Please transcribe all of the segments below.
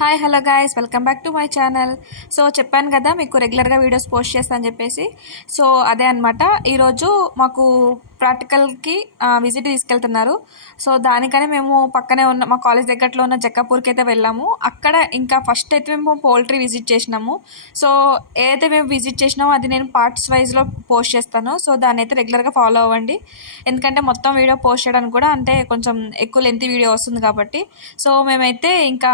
Hi hello guys, welcome back to my channel. So చెప్పాను కదా మీకు రెగ్యులర్గా వీడియోస్ పోస్ట్ చేస్తాను అని చెప్పేసి. సో అదే అనమాట, ఈరోజు మాకు ప్రాక్టికల్కి విజిట్ తీసుకెళ్తున్నారు. సో దానికనే మేము పక్కనే ఉన్న మా కాలేజ్ దగ్గరలో ఉన్న జక్కాపూర్కి అయితే వెళ్ళాము. అక్కడ ఇంకా ఫస్ట్ అయితే మేము పౌల్ట్రీ విజిట్ చేసినాము. సో ఏదైతే మేము విజిట్ చేసినామో అది నేను పార్ట్స్ వైజ్లో పోస్ట్ చేస్తాను. సో దాన్ని అయితే రెగ్యులర్గా ఫాలో అవ్వండి, ఎందుకంటే మొత్తం వీడియో పోస్ట్ చేయడానికి కూడా అంటే కొంచెం ఎక్కువ లెంత్ వీడియో వస్తుంది కాబట్టి. సో మేమైతే ఇంకా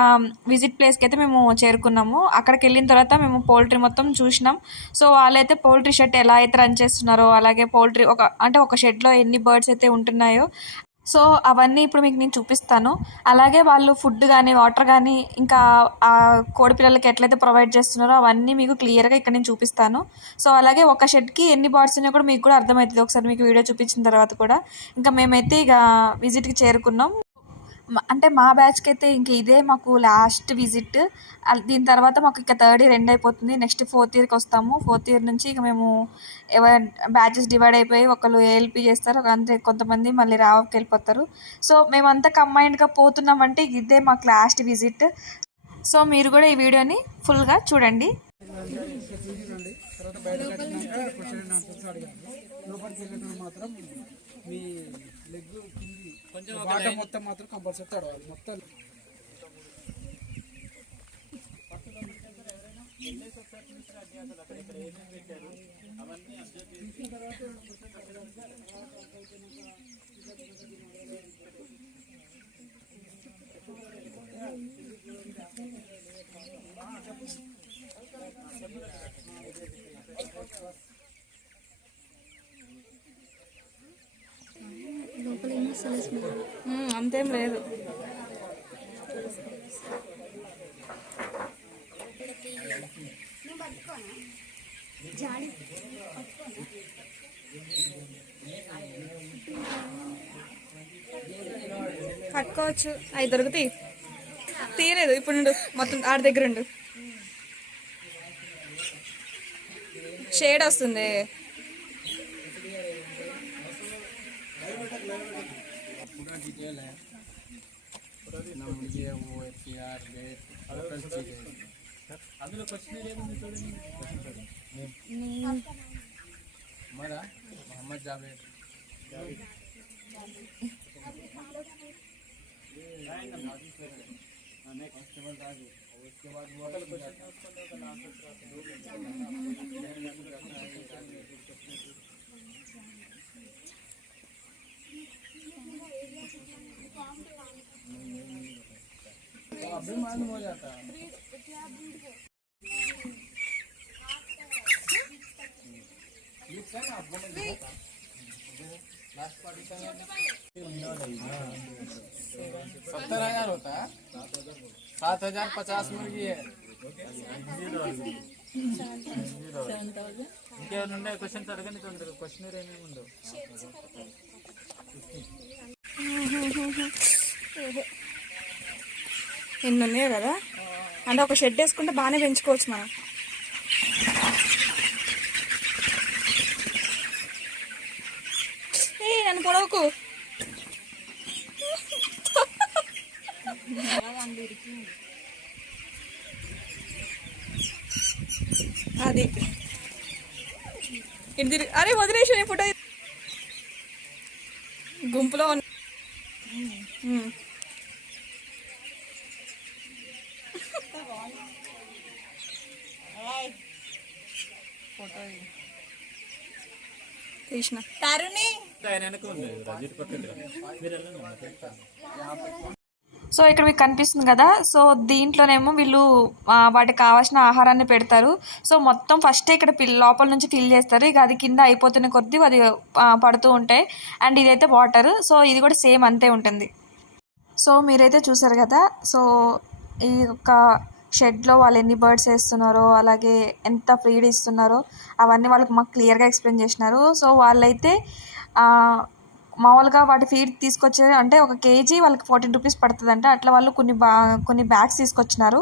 విజిట్ ప్లేస్కి అయితే మేము చేరుకున్నాము. అక్కడికి వెళ్ళిన తర్వాత మేము పౌల్ట్రీ మొత్తం చూసినాం. సో వాళ్ళైతే పౌల్ట్రీ షెడ్ ఎలా అయితే రన్ చేస్తున్నారో, అలాగే పౌల్ట్రీ ఒక షెడ్లో ఎన్ని బర్డ్స్ అయితే ఉంటున్నాయో, సో అవన్నీ ఇప్పుడు మీకు నేను చూపిస్తాను. అలాగే వాళ్ళు ఫుడ్ కానీ వాటర్ కానీ ఇంకా ఆ కోడి పిల్లలకి ఎట్లయితే ప్రొవైడ్ చేస్తున్నారో అవన్నీ మీకు క్లియర్గా ఇక్కడ నేను చూపిస్తాను. సో అలాగే ఒక షెడ్కి ఎన్ని బర్డ్స్ ఉన్నాయో కూడా మీకు కూడా అర్థమవుతుంది ఒకసారి మీకు వీడియో చూపించిన తర్వాత కూడా. ఇంకా మేమైతే ఇక విజిట్కి చేరుకున్నాం. అంటే మా బ్యాచ్కి అయితే ఇంక ఇదే మాకు లాస్ట్ విజిట్. దీని తర్వాత మాకు ఇక థర్డ్ ఇయర్ ఎండ్ అయిపోతుంది. నెక్స్ట్ ఫోర్త్ ఇయర్కి వస్తాము. ఫోర్త్ ఇయర్ నుంచి ఇక మేము బ్యాచెస్ డివైడ్ అయిపోయి ఒకళ్ళు ఏఎల్పి చేస్తారు, అంతే కొంతమంది మళ్ళీ రావకి వెళ్ళిపోతారు. సో మేమంతా కంబైన్డ్గా పోతున్నామంటే ఇదే మాకు లాస్ట్ విజిట్. సో మీరు కూడా ఈ వీడియోని ఫుల్గా చూడండి. మొత్తం మాత్రం కంపల్సరీ తడవాలి మొత్తం. అంతేం లేదు. కట్టుకోవచ్చు, అవి దొరుకుతాయి. తీయలేదు ఇప్పుడు నుండు, మొత్తం ఆడి దగ్గర ఉండు. షేడ్ వస్తుంది. అందులో క్వశ్చన్ ఏముంది చూడండి. हमारा मोहम्मद जावेद उसके बाद अभी मालूम हो जाता है. लास्ट पार्टी 70,000 होता है. 7,050 मुर्गी है. ఇంకేమన్నా క్వశ్చన్స్ అడగని క్వశ్చన్ ఏమేమి ఉండవు. ఎన్ని ఉన్నాయో కదా, అంటే ఒక షెడ్ వేసుకుంటే బాగానే పెంచుకోవచ్చు మనం. నన్ను పొడవకు. అది ఇది అరే వదిలేసి ఫోటో గుంపులో తీసిన తరుణి. సో ఇక్కడ మీకు కనిపిస్తుంది కదా. సో దీంట్లోనేమో వీళ్ళు వాటికి కావాల్సిన ఆహారాన్ని పెడతారు. సో మొత్తం ఫస్ట్ ఇక్కడ లోపల నుంచి ఫిల్ చేస్తారు. ఇక అది కింద అయిపోతున్న కొద్దీ అది పడుతూ ఉంటాయి. అండ్ ఇదైతే వాటర్. సో ఇది కూడా సేమ్ అంతే ఉంటుంది. సో మీరైతే చూసారు కదా. సో ఈ యొక్క షెడ్లో వాళ్ళు ఎన్ని బర్డ్స్ వేస్తున్నారో, అలాగే ఎంత ఫీడ్ ఇస్తున్నారో అవన్నీ వాళ్ళకి మాకు క్లియర్గా ఎక్స్ప్లెయిన్ చేసినారు. సో వాళ్ళైతే మామూలుగా వాటి ఫీడ్ తీసుకొచ్చే అంటే ఒక కేజీ వాళ్ళకి 14 రూపీస్ పడుతుందంట. అట్లా వాళ్ళు కొన్ని బ్యాగ్స్ తీసుకొచ్చినారు.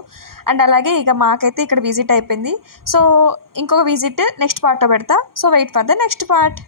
అండ్ అలాగే ఇక మాకైతే ఇక్కడ విజిట్ అయిపోయింది. సో ఇంకొక విజిట్ నెక్స్ట్ పార్ట్లో పెడతా. So wait for the next part.